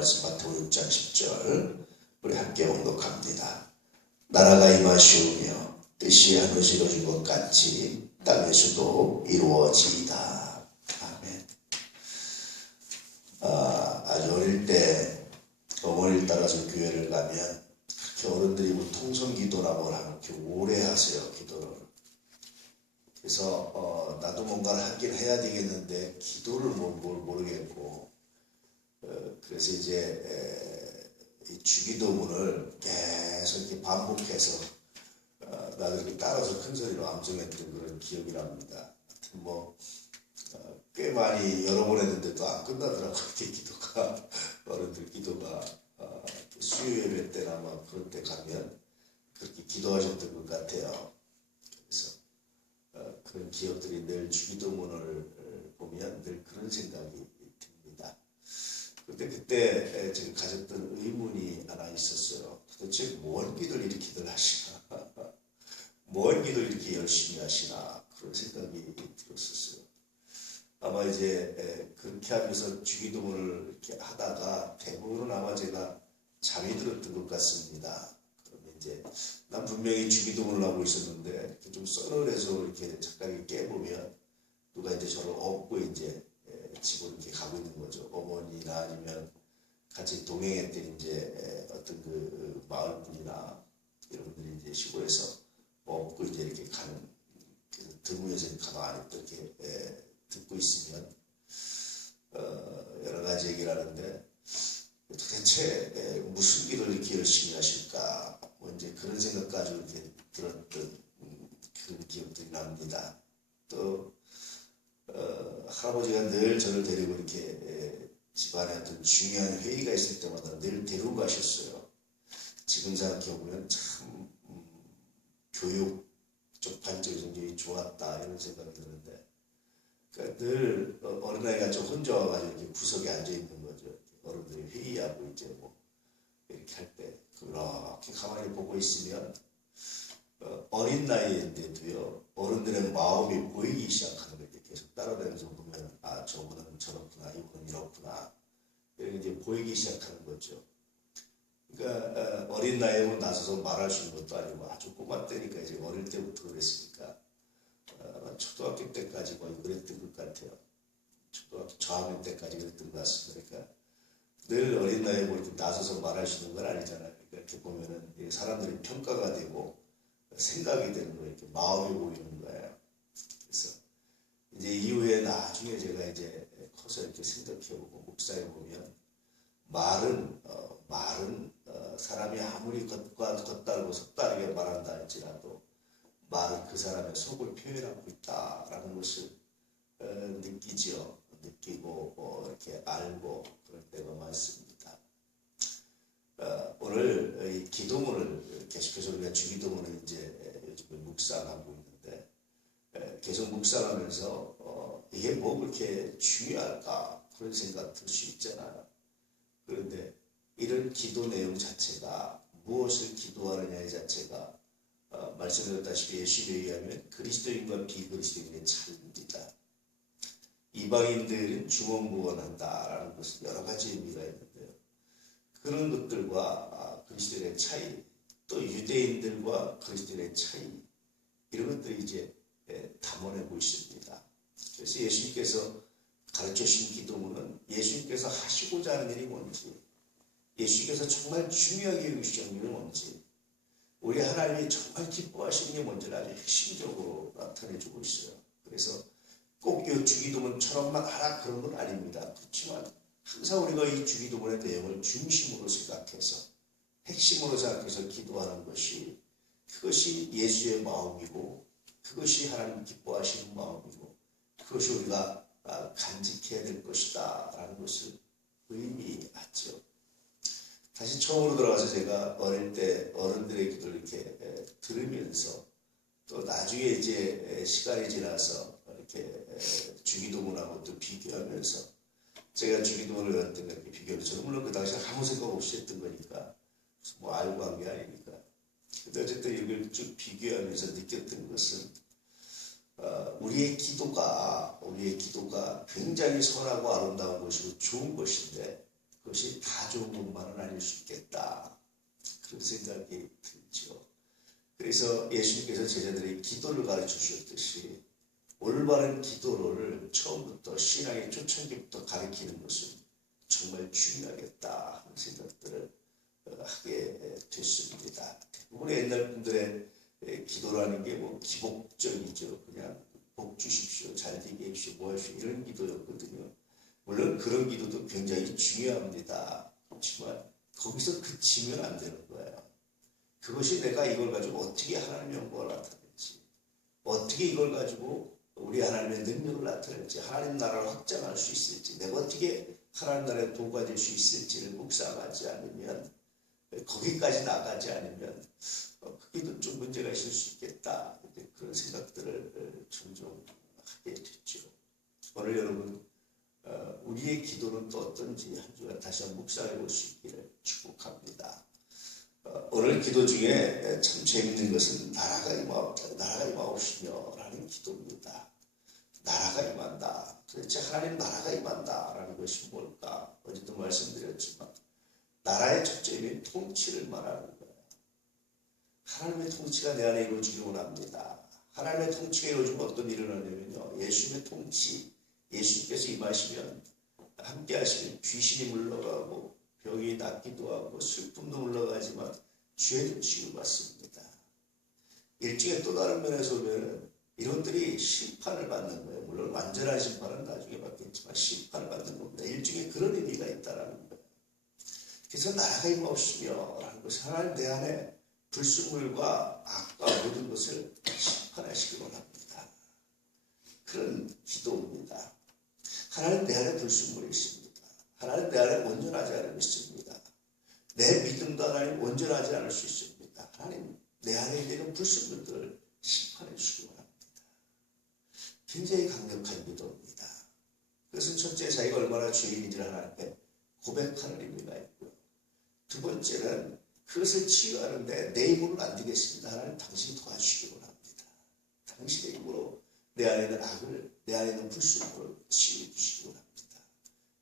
말씀 마태복음 6장 10절 우리 함께 봉독합니다. 나라가 임하시오며 뜻이 하늘에서 이루어진 것 같이 땅에서도 이루어지이다. 아멘. 아주 어릴 때 어머니를 따라서 교회를 가면 그렇게 어른들이 뭐 통성기도라고 하면 이렇게 오래 하세요, 기도를. 그래서 나도 뭔가를 하긴 해야 되겠는데 기도를 뭘 모르겠고, 그래서 이제 이 주기도문을 계속 이렇게 반복해서 나도 이렇게 따라서 큰 소리로 암송했던 그런 기억이 납니다. 뭐 꽤 많이 여러 번 했는데도 안 끝나더라고요. 이렇게 기도가 어른들 기도가 수요 예배 때나 막 그런 때 가면 그렇게 기도하셨던 것 같아요. 그래서 그런 기억들이 늘 주기도문을 보면 늘 그런 생각이 듭니다. 그런데 그때 제가 가졌던 의문이 하나 있었어요. 도대체 뭔 기도를 이렇게들 하시나? 뭔 기도를 이렇게 열심히 하시나? 그런 생각이 들었었어요. 아마 이제 그렇게 하면서 주기도문을 이렇게 하다가 대부분은 아마 제가 잠이 들었던 것 같습니다. 그러면 이제 난 분명히 주기도문을 하고 있었는데 좀 서늘해서 이렇게 잠깐 깨보면 누가 이제 저를 업고 이제 집으로 이렇게 가고 있는 거죠. 어머니나 아니면 같이 동행했던 이제 어떤 그 마을 분이나 여러분들이 이제 시골에서 업고 이제 이렇게 가는 드무에서 가방 안에 이렇게 듣고 있으면 여러 가지 얘기를 하는데 도대체 무슨 기도를 이렇게 열심히 하실까? 뭐 이제 그런 생각까지 이렇게 들었던 그런 기억들이 납니다. 또 할아버지가 늘 저를 데리고 이렇게 집안에 어떤 중요한 회의가 있을 때마다 늘 데리고 가셨어요. 지금 생각해보면 참 교육 쪽 관점이 굉장히 좋았다 이런 생각이 드는데, 그러니까 늘 어린아이가 좀 혼자 와가지고 이렇게 구석에 앉아 있는 거죠. 어른들이 회의하고 이제 뭐 이렇게 할 때 그렇게 가만히 보고 있으면 어린 나이인데도요 어른들의 마음이 보이기 시작하는 거예요. 계속 따라다니면서 보면 아 저분은 저렇구나, 이분은 이렇구나, 이렇게 이제 보이기 시작하는 거죠. 그러니까 어린 나이에 나서서 말할 수 있는 것도 아니고 아주 꼬마 때니까 이제 어릴 때부터 그랬으니까 초등학교 때까지 거의 그랬던 것 같아요. 초등학교 저학년 때까지 그랬던 것 같습니다. 그러니까 늘 어린 나이에 뭐 이렇게 나서서 말할 수 있는 건 아니잖아요. 그러니까 이렇게 보면은 사람들이 평가가 되고 생각이 되는 거예요. 이렇게 마음이 보이는 거예요. 그래서 이제 이후에 나중에 제가 이제 커서 이렇게 생각해보고 묵상해보면 말은 사람이 아무리 겉다르고 속다르게 말한다 할지라도 말은 그 사람의 속을 표현하고 있다라는 것을 느끼죠. 느끼고 이렇게 알고 그럴 때가 많습니다. 오늘 이 기도문을 계속해서 우리가 주기도문을 이제 요즘에 묵상하고 있는데 계속 묵상하면서 이게 뭐 그렇게 중요할까 그런 생각 들 수 있잖아요. 그런데 이런 기도 내용 자체가 무엇을 기도하느냐의 자체가 말씀드렸다시피 예수님에 의하면 그리스도인과 비그리스도인의 차이입니다. 이방인들은 중언부언한다라는 것은 여러 가지 의미가 있는데요. 그런 것들과 그리스도인의 차이, 또 유대인들과 그리스도인의 차이, 이런 것들이 이제 담아내고 있습니다. 그래서 예수님께서 가르쳐 주신 기도문은 예수님께서 하시고자 하는 일이 뭔지, 예수님께서 정말 중요하게 여기시는 일이 뭔지, 우리 하나님이 정말 기뻐하시는 게 뭔지를 아주 핵심적으로 나타내주고 있어요. 그래서 꼭 이 주기도문처럼만 하라 그런 건 아닙니다. 그렇지만 항상 우리가 이 주기도문의 내용을 중심으로 생각해서 핵심으로 생각해서 기도하는 것이, 그것이 예수의 마음이고 그것이 하나님 기뻐하시는 마음이고 그것이 우리가 간직해야 될 것이다 라는 것을 의미하죠. 다시 처음으로 돌아가서 제가 어릴 때 어른들의 기도를 이렇게 들으면서 또 나중에 이제 시간이 지나서 이렇게 주기도문하고 또 비교하면서 제가 주기도문을 외웠던 거 이렇게 비교하면서, 저는 물론 그 당시에 아무 생각 없이 했던 거니까 뭐 알고 한 게 아니니까. 근데 어쨌든 이걸 쭉 비교하면서 느꼈던 것은 우리의 기도가 굉장히 선하고 아름다운 것이고 좋은 것인데, 그것이 다 좋은 것만은 아닐 수 있겠다. 그런 생각이 들죠. 그래서 예수님께서 제자들에게 기도를 가르쳐 주셨듯이 올바른 기도를 처음부터 신앙의 초창기부터 가르치는 것은 정말 중요하겠다 하는 생각들을 하게 됐습니다. 대부분의 옛날 분들의 기도라는 게 뭐 기복적이죠. 그냥 복 주십시오, 잘 되게 해주십시오, 뭐 하십시오 이런 기도였거든요. 물론 그런 기도도 굉장히 중요합니다. 그렇지만 거기서 그치면 안 되는 거예요. 그것이 내가 이걸 가지고 어떻게 하나님의 영광을 나타낼지, 어떻게 이걸 가지고 우리 하나님의 능력을 나타낼지, 하나님 나라를 확장할 수 있을지, 내가 어떻게 하나님 나라의 도구가 될 수 있을지를 묵상하지 않으면, 거기까지 나가지 않으면 그게도 좀 문제가 있을 수 있겠다. 그런 생각들을 종종 하게 됐죠. 오늘 여러분 우리의 기도는 또 어떤지 한 주간 다시 한번 묵상해 볼 수 있기를 축복합니다. 오늘 기도 중에 참 재밌는 것은 나라가 임하옵시며 라는 기도입니다. 나라가 임한다. 도대체 하나님 나라가 임한다 라는 것이 뭘까? 어제도 말씀드렸지만 나라의 첫째는 통치를 말하는 거예요. 하나님의 통치가 내 안에 이루어지기 원합니다. 하나님의 통치가 이루어지면 어떤 일이 일어나냐면요. 예수님의 통치, 예수님께서 임하시면 함께 하시면 귀신이 물러가고 병이 낫기도 하고 슬픔도 물러가지만 죄도 치유받습니다. 일종의 또 다른 면에서 보면 이런들이 심판을 받는 거예요. 물론 완전한 심판은 나중에 받겠지만 심판을 받는 겁니다. 일종의 그런 의미가 있다는 거예요. 그래서 나라가 임하옵시며 라는 것은 하나님 내 안에 불순물과 악과 모든 것을 심판하시기 원합니다. 그런 기도입니다. 하나님 내 안에 불순물이 있습니다. 하나님 내 안에 온전하지 않음이 있습니다. 내 믿음도 하나님 온전하지 않을 수 있습니다. 하나님 내 안에 있는 불순물들을 심판해 주시기 원합니다. 굉장히 강력한 기도입니다. 그것은 첫째 자기가 얼마나 죄인인지를 하나님께 고백하는 의미가 있고요. 두 번째는 그것을 치유하는데 내 힘으로는 안 되겠습니다. 하나님 당신이 도와주시기 원합니다. 당신의 힘으로 내 안에 있는 악을, 내 안에 있는 불순물을 치유해 주시기 원합니다.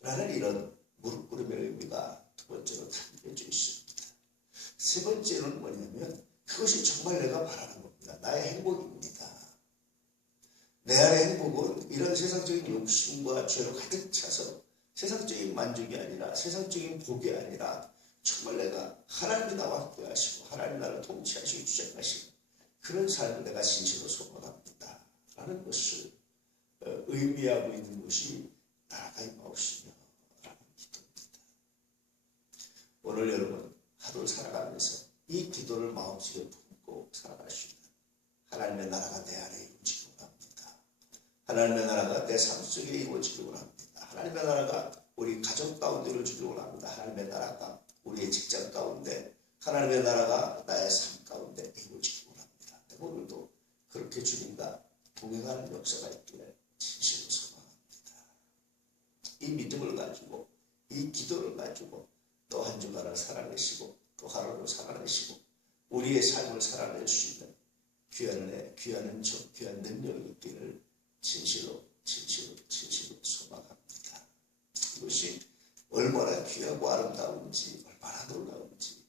라는 이런 무릎 꿇음의 의미가 두 번째로 담겨져 있습니다. 세 번째는 뭐냐면 그것이 정말 내가 바라는 겁니다. 나의 행복입니다. 내 안의 행복은 이런 세상적인 욕심과 죄로 가득 차서 세상적인 만족이 아니라 세상적인 복이 아니라 정말 내가 하나님이 나와 함께 하시고 하나님 나를 통치하시고 주장하시고 그런 삶을 내가 진실로 소망합니다. 라는 것을 의미하고 있는 것이 나라가 임하옵시며 라는 기도입니다. 오늘 여러분 하루 살아가면서 이 기도를 마음속에 품고 살아가시면 하나님의 나라가 내 안에 이루어지기 원합니다. 하나님의 나라가 내 삶 속에 이루어지기 원합니다. 하나님의 나라가 우리 가정 가운데 이루어지기 원합니다. 하나님의 나라가 우리의 직장 가운데, 하나님의 나라가 나의 삶 가운데 이루어지기 원합니다. 오늘도 그렇게 주님과 동행하는 역사가 있기를 진실로 소망합니다. 이 믿음을 가지고, 이 기도를 가지고 또 한 주간을 살아내시고 또 하루를 살아내시고 우리의 삶을 살아낼 수 있는 귀한 은혜, 귀한 은총, 귀한 능력이 있기를 진실로 소망합니다. 이것이 얼마나 귀하고 아름다운지, 얼마나 놀라운지.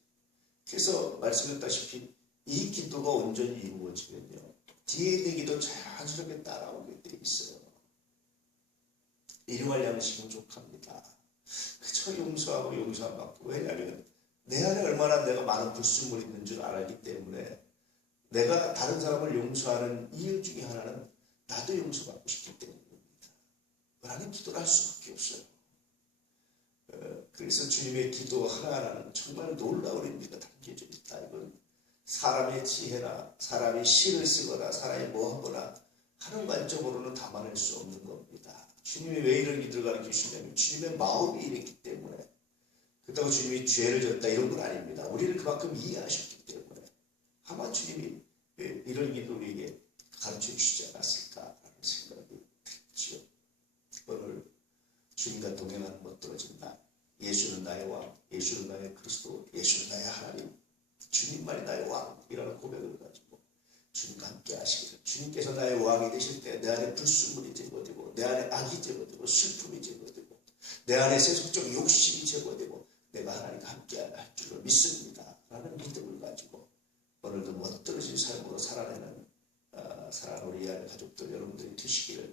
그래서 말씀드렸다시피 이 기도가 온전히 이루어지면요, 뒤에 있는 기도 자연스럽게 따라오게 돼 있어요. 일용할 양식은 족합니다. 그저 용서하고 용서 안 받고. 왜냐하면 내 안에 얼마나 내가 많은 불순물이 있는 줄 알기 때문에 내가 다른 사람을 용서하는 이유 중에 하나는 나도 용서받고 싶기 때문입니다. 라는 기도를 할 수밖에 없어요. 그래서 주님의 기도 하나하나는 정말 놀라운 의미가 담겨져 있다. 이건 사람의 지혜나 사람이 시를 쓰거나 사람이 뭐 하거나 하는 관점으로는 담아낼 수 없는 겁니다. 주님이 왜 이런 기도를 가르쳐 주시냐면 주님의 마음이 이랬기 때문에, 그렇다고 주님이 죄를 졌다 이런 건 아닙니다. 우리를 그만큼 이해하셨기 때문에 아마 주님이 이런 기도를 우리에게 가르쳐 주시지 않았을까라는 생각이 들죠. 오늘 주님과 동행하는 못 떨어진 날, 예수는 나의 왕, 예수는 나의 그리스도, 예수는 나의 하나님, 주님만이 나의 왕이라는 고백을 가지고 주님과 함께 하시기를, 주님께서 나의 왕이 되실 때 내 안에 불순물이 제거되고 내 안에 악이 제거되고 슬픔이 제거되고 내 안에 세속적 욕심이 제거되고 믿습니다. 라는 믿음을 가지고 오늘도 멋들어진 삶으로 살아내는 사랑하는 우리 아이 가족들 여러분들이 되시기를